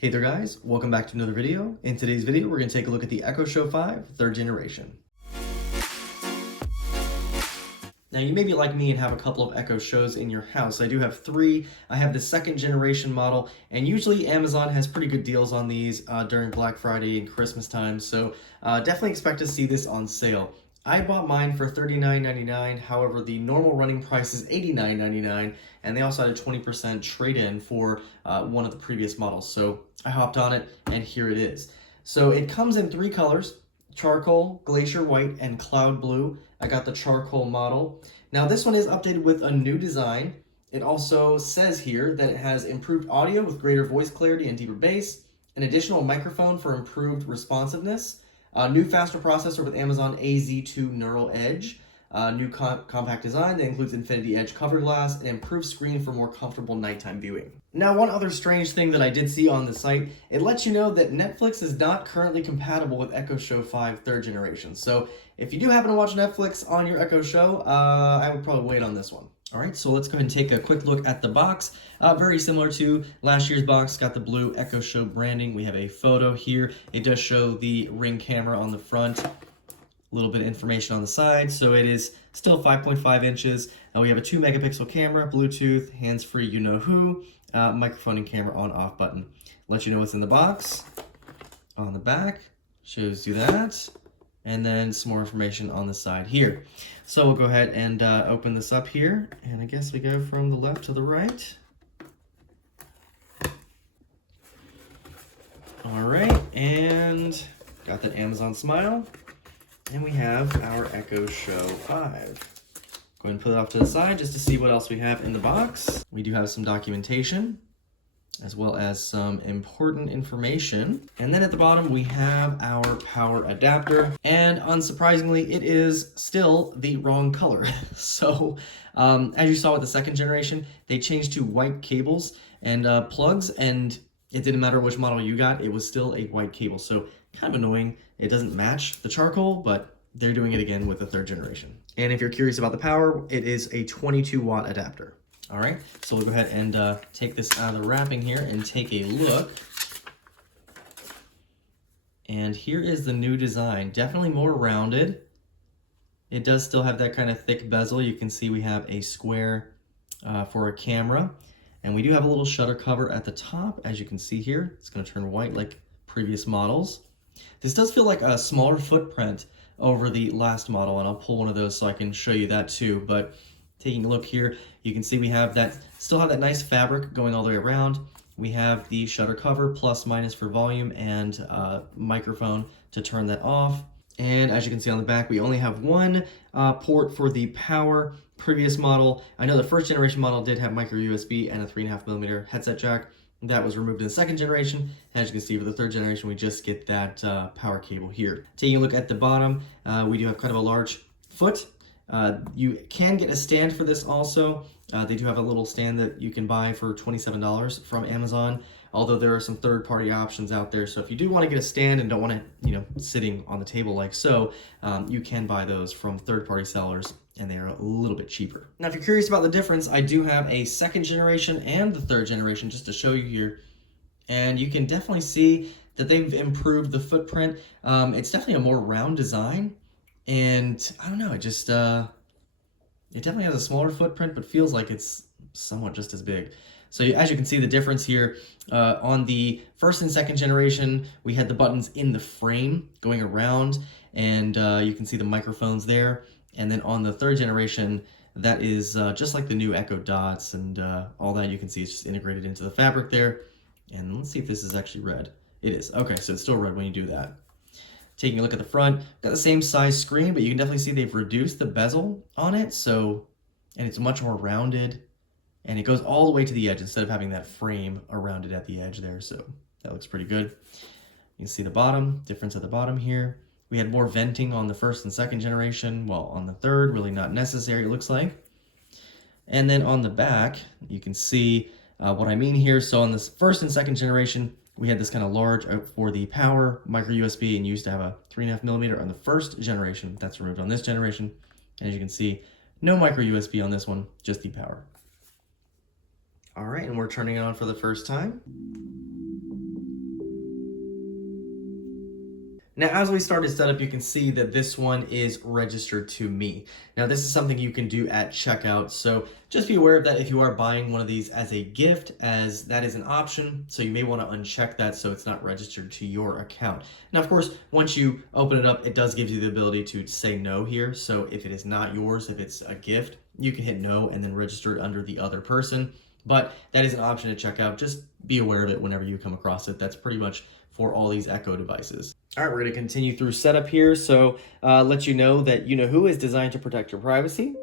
Hey there guys, welcome back to another video. In today's video, we're going to take a look at the Echo Show 5 3rd generation. Now you may be like me and have a couple of Echo Shows in your house. I do have 3. I have the 2nd generation model, and usually Amazon has pretty good deals on these during Black Friday and Christmas time, so definitely expect to see this on sale. I bought mine for $39.99, however the normal running price is $89.99, and they also had a 20% trade-in for one of the previous models, so I hopped on it, and here it is. So it comes in 3 colors: charcoal, glacier white, and cloud blue. I got the charcoal model. Now this one is updated with a new design. It also says here that it has improved audio with greater voice clarity and deeper bass, an additional microphone for improved responsiveness, a new faster processor with Amazon AZ2 Neural Edge, a new compact design that includes Infinity Edge cover glass, and improved screen for more comfortable nighttime viewing. Now, one other strange thing that I did see on the site, it lets you know that Netflix is not currently compatible with Echo Show 5 3rd generation. So if you do happen to watch Netflix on your Echo Show, I would probably wait on this one. All right, so let's go ahead and take a quick look at the box. Very similar to last year's box, got the blue Echo Show branding. We have a photo here. It does show the Ring camera on the front. A little bit of information on the side. So it is still 5.5 inches. We have a 2 megapixel camera, Bluetooth, hands-free you-know-who, microphone and camera on-off button. Let you know what's in the box. On the back, shows you that. And then some more information on the side here. So we'll go ahead and open this up here. And I guess we go from the left to the right. All right, and got that Amazon smile. And we have our Echo Show 5. Go ahead and put it off to the side just to see what else we have in the box. We do have some documentation, as well as some important information. And then at the bottom, we have our power adapter. And unsurprisingly, it is still the wrong color. So as you saw with the 2nd generation, they changed to white cables and plugs, and it didn't matter which model you got, it was still a white cable. So kind of annoying. It doesn't match the charcoal, but they're doing it again with the 3rd generation. And if you're curious about the power, it is a 22-watt adapter. All right, so we'll go ahead and take this out of the wrapping here and take a look. And here is the new design. Definitely more rounded. It does still have that kind of thick bezel. You can see we have a square for a camera. And we do have a little shutter cover at the top, as you can see here. It's going to turn white like previous models. This does feel like a smaller footprint over the last model, and I'll pull one of those so I can show you that too. But taking a look here, you can see we have that, still have that nice fabric going all the way around. We have the shutter cover, plus minus for volume, and microphone to turn that off. And as you can see on the back, we only have one port for the power. Previous model, I know the 1st generation model did have micro USB and a 3.5mm headset jack. That was removed in the 2nd generation. As you can see, for the 3rd generation, we just get that power cable here. Taking a look at the bottom, we do have kind of a large foot. You can get a stand for this also. They do have a little stand that you can buy for $27 from Amazon, although there are some third-party options out there. So if you do want to get a stand and don't want it, sitting on the table like so, you can buy those from third-party sellers, and they are a little bit cheaper. Now, if you're curious about the difference, I do have a 2nd generation and the 3rd generation just to show you here. And you can definitely see that they've improved the footprint. It's definitely a more round design. And I don't know, it just, it definitely has a smaller footprint, but feels like it's somewhat just as big. So as you can see, the difference here, on the 1st and 2nd generation, we had the buttons in the frame going around, and you can see the microphones there. And then on the 3rd generation, that is just like the new Echo Dots and all that. You can see it's just integrated into the fabric there. And let's see if this is actually red. It is. Okay, so it's still red when you do that. Taking a look at the front, got the same size screen, but you can definitely see they've reduced the bezel on it. So, and it's much more rounded, and it goes all the way to the edge instead of having that frame around it at the edge there. So that looks pretty good. You can see the bottom, difference at the bottom here. We had more venting on the 1st and 2nd generation. Well, on the 3rd, really not necessary, it looks like. And then on the back, you can see what I mean here. So on this 1st and 2nd generation, we had this kind of large for the power, micro USB, and used to have a 3.5mm on the 1st generation. That's removed on this generation. And as you can see, no micro USB on this one, just the power. All right, and we're turning it on for the first time. Now, as we started setup, you can see that this one is registered to me. Now, this is something you can do at checkout, so just be aware of that if you are buying one of these as a gift, as that is an option, so you may want to uncheck that so it's not registered to your account. Now, of course, once you open it up, it does give you the ability to say no here, so if it is not yours, if it's a gift, you can hit no and then register it under the other person. But that is an option to check out. Just be aware of it whenever you come across it. That's pretty much for all these Echo devices. All right, we're going to continue through setup here. So let you know that You Know Who is designed to protect your privacy.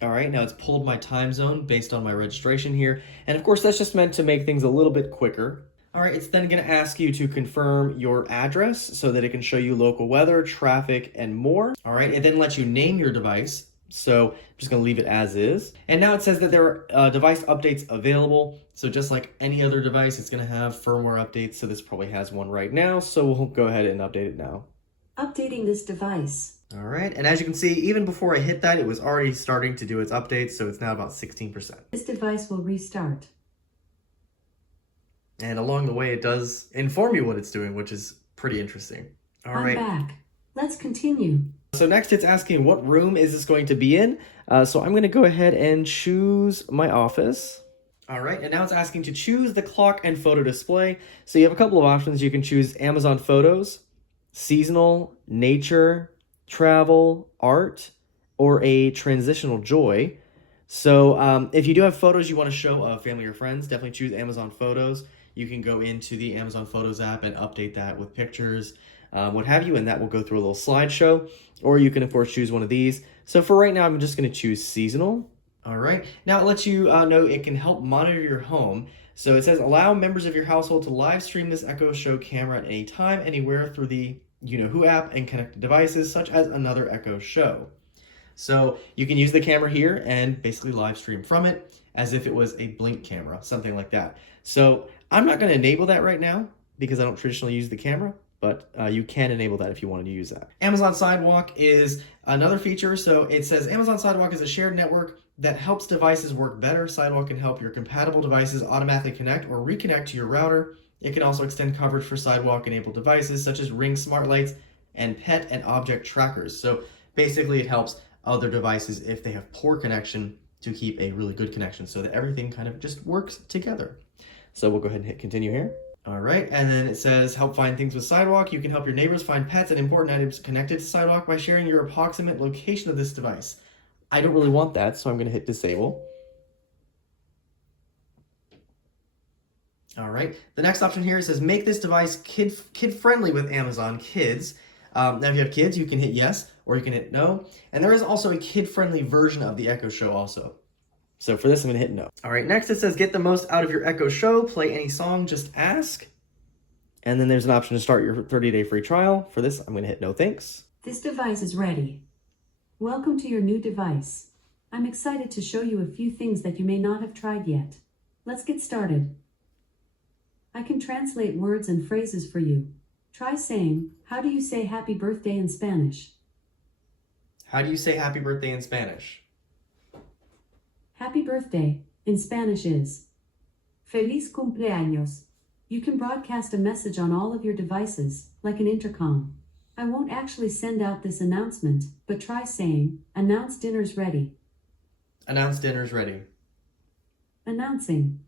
All right, now it's pulled my time zone based on my registration here. And of course, that's just meant to make things a little bit quicker. All right, it's then going to ask you to confirm your address so that it can show you local weather, traffic, and more. All right, it then lets you name your device. So I'm just going to leave it as is. And now it says that there are device updates available. So just like any other device, it's going to have firmware updates. So this probably has one right now. So we'll go ahead and update it now. Updating this device. All right. And as you can see, even before I hit that, it was already starting to do its updates. So it's now about 16%. This device will restart. And along the way, it does inform you what it's doing, which is pretty interesting. All right. I'm back. Let's continue. So next it's asking what room is this going to be in. So I'm going to go ahead and choose my office. All right, and now it's asking to choose the clock and photo display. So you have a couple of options. You can choose Amazon Photos, seasonal, nature, travel, art, or a transitional joy. So if you do have photos you want to show of family or friends, definitely choose Amazon Photos. You can go into the Amazon Photos app and update that with pictures, what have you, and that will go through a little slideshow. Or you can, of course, choose one of these. So for right now, I'm just going to choose seasonal. All right. Now it lets you know it can help monitor your home. So it says, allow members of your household to live stream this Echo Show camera at any time, anywhere through the You Know Who app and connected devices, such as another Echo Show. So you can use the camera here and basically live stream from it as if it was a Blink camera, something like that. So I'm not going to enable that right now because I don't traditionally use the camera, but you can enable that if you wanted to use that. Amazon Sidewalk is another feature. So it says Amazon Sidewalk is a shared network that helps devices work better. Sidewalk can help your compatible devices automatically connect or reconnect to your router. It can also extend coverage for Sidewalk-enabled devices such as Ring smart lights and pet and object trackers. So basically it helps other devices if they have poor connection to keep a really good connection so that everything kind of just works together. So we'll go ahead and hit continue here. All right, and then it says help find things with Sidewalk. You can help your neighbors find pets and important items connected to Sidewalk by sharing your approximate location of this device. I don't really want that, so I'm going to hit disable. All right, the next option here says make this device kid-friendly with Amazon Kids. Now if you have kids, you can hit yes or you can hit no. And there is also a kid-friendly version of the Echo Show also. So for this, I'm going to hit no. All right, next it says get the most out of your Echo Show. Play any song, just ask. And then there's an option to start your 30-day free trial. For this, I'm going to hit no thanks. This device is ready. Welcome to your new device. I'm excited to show you a few things that you may not have tried yet. Let's get started. I can translate words and phrases for you. Try saying, how do you say happy birthday in Spanish? How do you say happy birthday in Spanish? Happy birthday in Spanish is Feliz cumpleaños. You can broadcast a message on all of your devices, like an intercom. I won't actually send out this announcement, but try saying, announce dinner's ready. Announce dinner's ready. Announcing.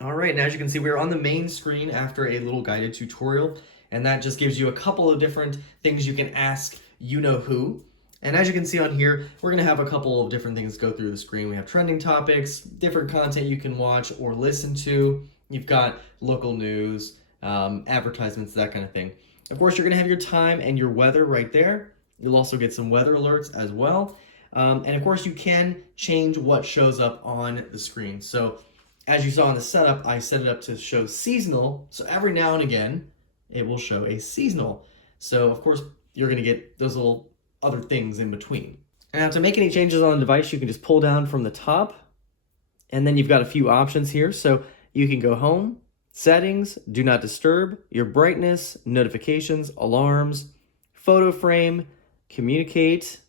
All right, now as you can see, we're on the main screen after a little guided tutorial, and that just gives you a couple of different things you can ask You Know Who. And as you can see on here, we're going to have a couple of different things go through the screen. We have trending topics, different content you can watch or listen to. You've got local news, advertisements, that kind of thing. Of course, you're going to have your time and your weather right there. You'll also get some weather alerts as well. And of course, you can change what shows up on the screen. So as you saw in the setup, I set it up to show seasonal. So every now and again, it will show a seasonal. So of course, you're going to get those little other things in between. And now to make any changes on the device, you can just pull down from the top. And then you've got a few options here. So you can go home, settings, do not disturb, your brightness, notifications, alarms, photo frame, communicate,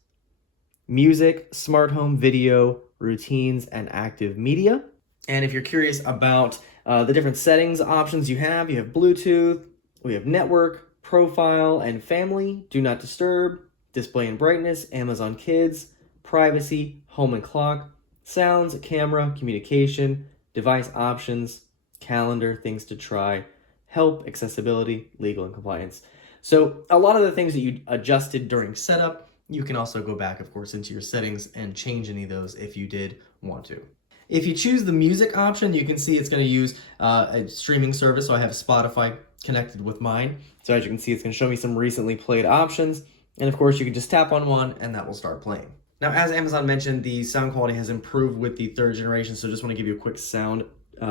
music, smart home, video, routines, and active media. And if you're curious about the different settings options you have Bluetooth, we have network, profile, and family, do not disturb, display and brightness, Amazon Kids, privacy, home and clock, sounds, camera, communication, device options, calendar, things to try, help, accessibility, legal, and compliance. So a lot of the things that you adjusted during setup, you can also go back, of course, into your settings and change any of those if you did want to. If you choose the music option, you can see it's going to use a streaming service. So I have Spotify connected with mine. So as you can see, it's going to show me some recently played options. And of course, you can just tap on one and that will start playing. Now, as Amazon mentioned, the sound quality has improved with the 3rd generation. So just want to give you a quick sound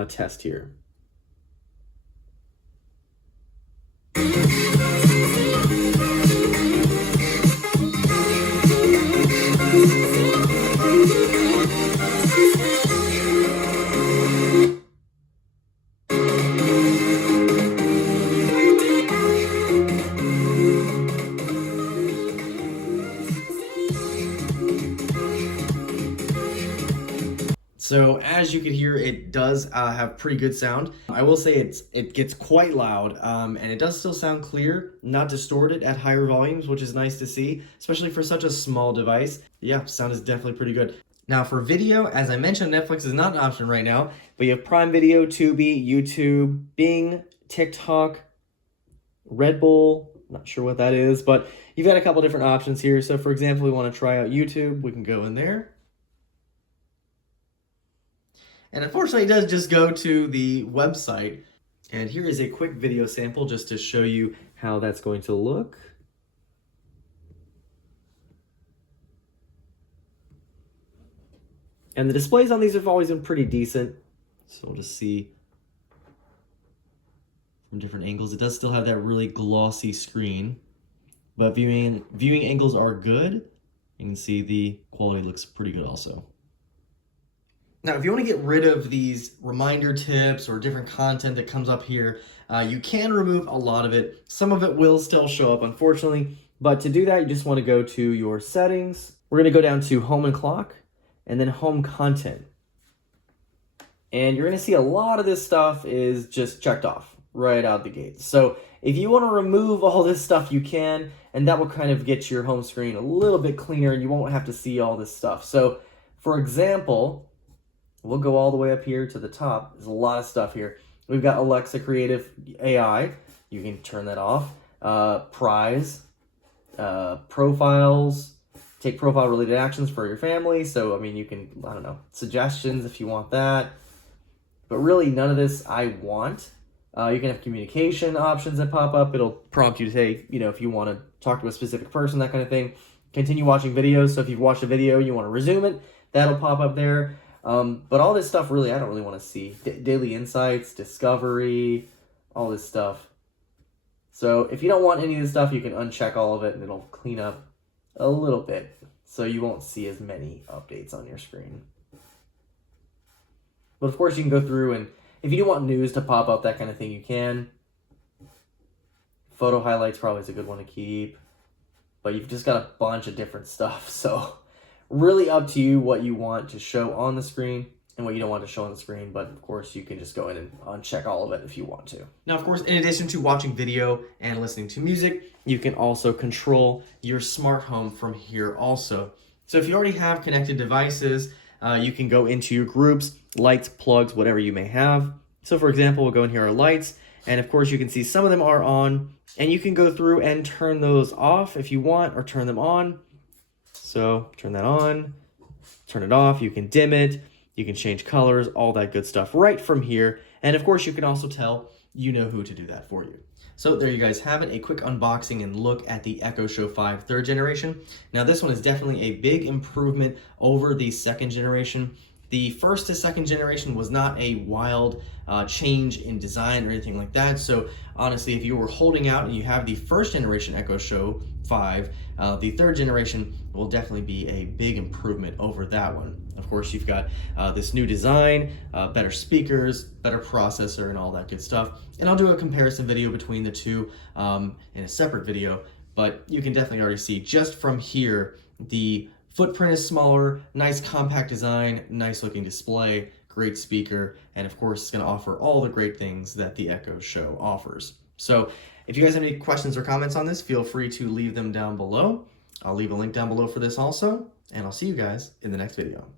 test here. So as you can hear, it does have pretty good sound. I will say it gets quite loud, and it does still sound clear, not distorted at higher volumes, which is nice to see, especially for such a small device. Yeah, sound is definitely pretty good. Now for video, as I mentioned, Netflix is not an option right now, but you have Prime Video, Tubi, YouTube, Bing, TikTok, Red Bull, not sure what that is, but you've got a couple different options here. So for example, we want to try out YouTube, we can go in there. And unfortunately, it does just go to the website. And here is a quick video sample just to show you how that's going to look. And the displays on these have always been pretty decent. So we'll just see from different angles. It does still have that really glossy screen, but viewing angles are good. You can see the quality looks pretty good also. Now, if you want to get rid of these reminder tips or different content that comes up here, you can remove a lot of it. Some of it will still show up, unfortunately. But to do that, you just want to go to your settings. We're going to go down to home and clock and then home content. And you're going to see a lot of this stuff is just checked off right out the gate. So if you want to remove all this stuff, you can, and that will kind of get your home screen a little bit cleaner and you won't have to see all this stuff. So for example, we'll go all the way up here to the top. There's a lot of stuff here. We've got Alexa Creative AI. You can turn that off. Prize, profiles, take profile related actions for your family. So, I mean, you can, I don't know, suggestions if you want that. But really none of this I want. You can have communication options that pop up. It'll prompt you to say, you know, if you want to talk to a specific person, that kind of thing. Continue watching videos. So if you've watched a video, you want to resume it, that'll pop up there. But all this stuff really, I don't really want to see. Daily insights, discovery, all this stuff. So if you don't want any of this stuff, you can uncheck all of it and it'll clean up a little bit. So you won't see as many updates on your screen. But of course you can go through and if you do want news to pop up, that kind of thing, you can. Photo highlights probably is a good one to keep. But you've just got a bunch of different stuff. So really up to you what you want to show on the screen and what you don't want to show on the screen, but of course you can just go in and uncheck all of it if you want to. Now, of course, in addition to watching video and listening to music, you can also control your smart home from here also. So if you already have connected devices, you can go into your groups, lights, plugs, whatever you may have. So for example, we'll go in here, our lights, and of course you can see some of them are on, and you can go through and turn those off if you want, or turn them on. So turn that on, turn it off, you can dim it, you can change colors, all that good stuff right from here. And of course you can also tell you know who to do that for you. So there you guys have it, a quick unboxing and look at the Echo Show 5 3rd generation. Now this one is definitely a big improvement over the 2nd generation. The 1st to 2nd generation was not a wild change in design or anything like that. So honestly, if you were holding out and you have the 1st generation Echo Show 5, the 3rd generation will definitely be a big improvement over that one. Of course, you've got this new design, better speakers, better processor, and all that good stuff. And I'll do a comparison video between the two in a separate video, but you can definitely already see just from here, the footprint is smaller, nice compact design, nice looking display, great speaker, and of course it's going to offer all the great things that the Echo Show offers. So if you guys have any questions or comments on this, feel free to leave them down below. I'll leave a link down below for this also, and I'll see you guys in the next video.